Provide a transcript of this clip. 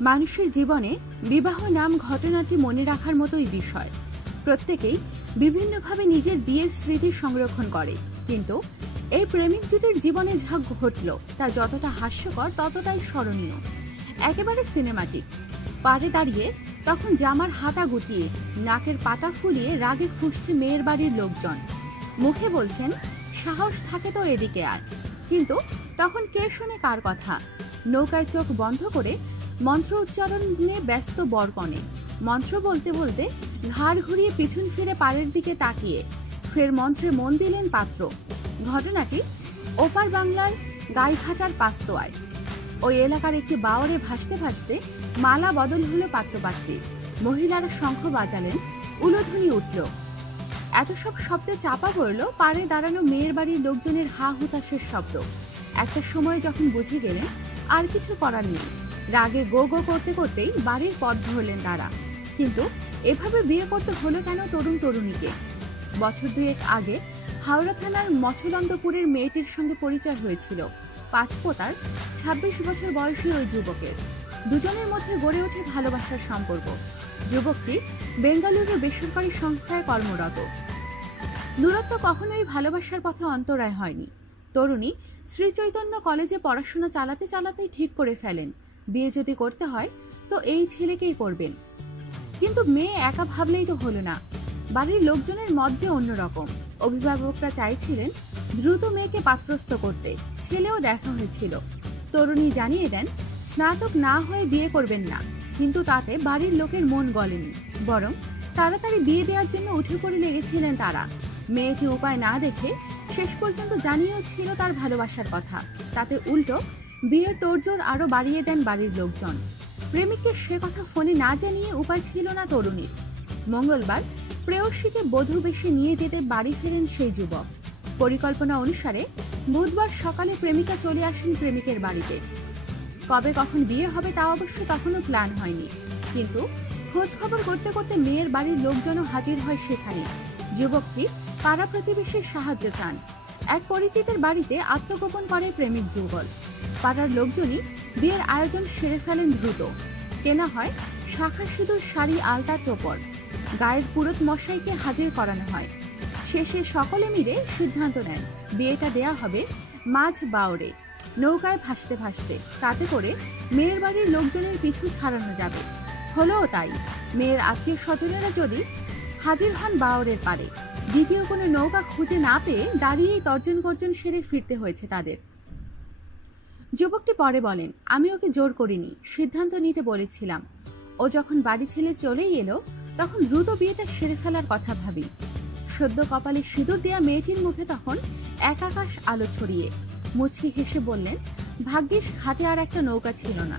মানুষের জীবনে বিবাহ নাম ঘটনাটি মনে রাখার মতোই বিষয়। প্রত্যেকেই বিভিন্নভাবে নিজের বিয়ের স্মৃতি সংরক্ষণ করে, কিন্তু এই প্রেমিক জুটির জীবনে যা ঘটল তা যতটা হাস্যকর ততটাই স্মরণীয়, একেবারে সিনেমাটিক। পাড়ে দাঁড়িয়ে তখন জামার হাতা গুটিয়ে নাকের পাতা ফুলিয়ে রাগে ফুঁসছে মেয়ের বাড়ির লোকজন। মুখে বলছেন সাহস থাকে তো এদিকে আয়, কিন্তু তখন কে শোনে কার কথা। নৌকায় চোখ বন্ধ করে মন্ত্র উচ্চারণ নিয়ে ব্যস্ত বরকনে। মন্ত্র বলতে বলতে ঘাড় ঘুরিয়ে পিছন ফিরে পাড়ের দিকে তাকিয়ে ফের মন্ত্রে মন দিলেন পাত্র। ঘটনাটি ওপার বাংলার গাইঘাটার পাস্তোয়ায়। ওই এলাকার একটি বাওরে ভাসতে ভাসতে মালা বদল হলো পাত্রপাত্রীর। মহিলারা শঙ্খ বাজালেন, উলুধ্বনি উঠল। এত সব শব্দে চাপা পড়ল পাড়ে দাঁড়ানো মেয়ের বাড়ির লোকজনের হা হুতাশের শব্দ। একটা সময় যখন বুঝে গেলেন আর কিছু করার নেই, রাগে গো গো করতে করতেই বাড়ির পথ ধরলেন তারা। কিন্তু এভাবে বিয়ে করতে হলো কেন তরুণ তরুণীকে? বছর দুয়েক আগে হাওড়া থানার মছলন্দপুরের মেয়েটির সঙ্গে পরিচয় হয়েছিল পাঁচপোতার ২৬ বছর বয়সী ওই যুবকের। দুজনের মধ্যে গড়ে ওঠে ভালোবাসার সম্পর্ক। যুবকটি বেঙ্গালুরুর বেসরকারি সংস্থায় কর্মরত। দূরত্ব কখনোই ভালোবাসার পথে অন্তরায় হয়নি। তরুণী শ্রী চৈতন্য কলেজে পড়াশোনা চালাতে চালাতেই ঠিক করে ফেলেন বিয়ে যদি করতে হয় তো এই ছেলেকেই করবেন। কিন্তু মেয়ে একা ভাবলেই তো হলো না, বাড়ির লোকজনের মত যে অন্যরকম। অভিভাবকরা চাইছিলেন দ্রুত মেয়েকে পাত্রস্থ করতে। ছেলেও দেখা হয়েছিল। তরুণী জানিয়ে দেন স্নাতক না হয়ে বিয়ে করবেন না, কিন্তু তাতে বাড়ির লোকের মন গলেনি, বরং তাড়াতাড়ি বিয়ে দেওয়ার জন্য উঠে পড়ে লেগেছিলেন তারা। মেয়েটি উপায় না দেখে শেষ পর্যন্ত জানিয়েও ছিল তার ভালোবাসার কথা। তাতে উল্টো বিয়ের তোড়জোড় আরো বাড়িয়ে দেন বাড়ির লোকজন। প্রেমিককে সে কথা ফোনে না জানিয়ে উপায় ছিল না তরুণীর। মঙ্গলবার প্রেয়সীকে বধূ বেশে নিয়ে যেতে বাড়ি ফেরেন সেই যুবক। পরিকল্পনা অনুসারে বুধবার সকালে প্রেমিকা চলে আসেন প্রেমিকের বাড়িতে। কবে কখন বিয়ে হবে তা অবশ্য তখনও প্ল্যান হয়নি, কিন্তু খোঁজ খবর করতে করতে মেয়ের বাড়ির লোকজনও হাজির হয় সেখানে। যুবকটি পাড়া প্রতিবেশীর সাহায্য চান। এক পরিচিতের বাড়িতে আত্মগোপন করে প্রেমিক যুগল। পাড়ার লোকজনই বিয়ের আয়োজন সেরে ফেলেন দ্রুত। কেনা হয় শাখা সিঁদুর, শাড়ি, আলতা, টোপর। গায়ের পুরোত মশাইকে হাজির করানো হয়। শেষে সকলে মিলে সিদ্ধান্ত নেন বিয়েটা দেয়া হবে মাঝ বাওরে, নৌকায় ভাসতে ভাসতে। তাতে করে মেয়ের বাড়ির লোকজনের পিছু ছাড়ানো যাবে। হলোও তাই। মেয়ের আত্মীয় স্বজনেরা যদি হাজির হন বাওরের পারে, দ্বিতীয় কোনো নৌকা খুঁজে না পেয়ে দাঁড়িয়েই তর্জন গর্জন সেরে ফিরতে হয়েছে তাদের। যুবকটি পরে বলেন, আমি ওকে জোর করিনি, সিদ্ধান্ত নিতে বলেছিলাম। ও যখন বাড়ি ছেড়ে চলেই এলো তখন দ্রুত বিয়েটা সেরে ফেলার কথা ভাবি। সদ্য কপালে সিঁদুর দেয়া মেয়েটির মুখে তখন এক আকাশ আলো ছড়িয়ে মুচকি হেসে বললেন, ভাগ্যিস ঘাটে আর একটা নৌকা ছিল না।